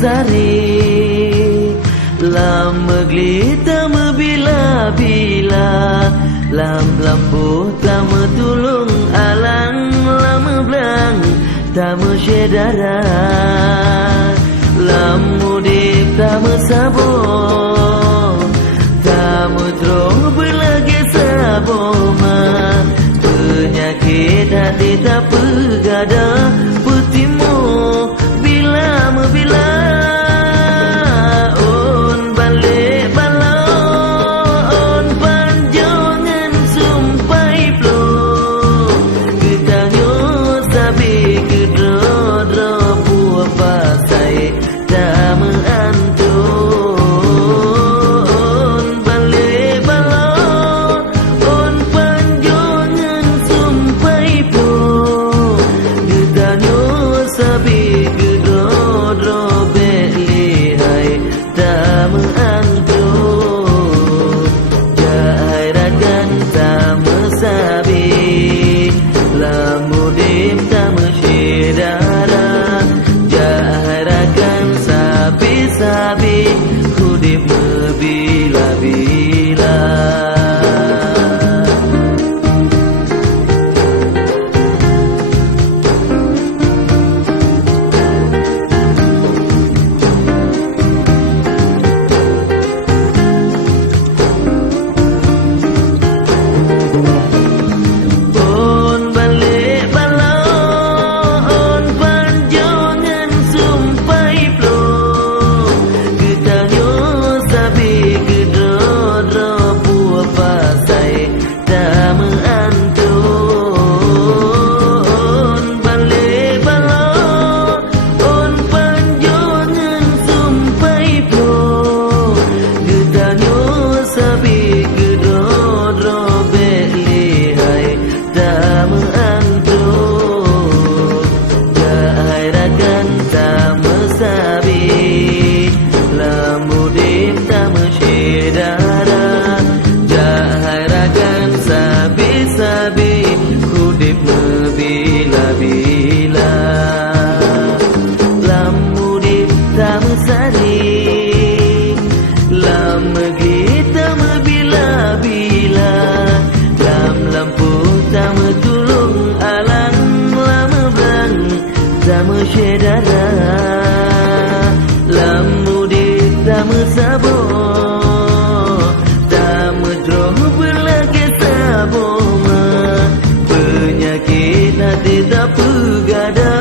sari lam meglita bila-bila lam lampu tamu tulung alang lam belang tamu syedara lam mudik tamu sabo tamu droh berlagi sabo ma penyakit hati tak pegada putimu bila membila sabi kudip bila-bila bila-bila lam mudip tamu sari lam megita bila-bila lam lampu tamu tulung alang lam belang tamu syedara lam mudip tamu sabo tamu droh berlagi sabo penyakit hati tak pegada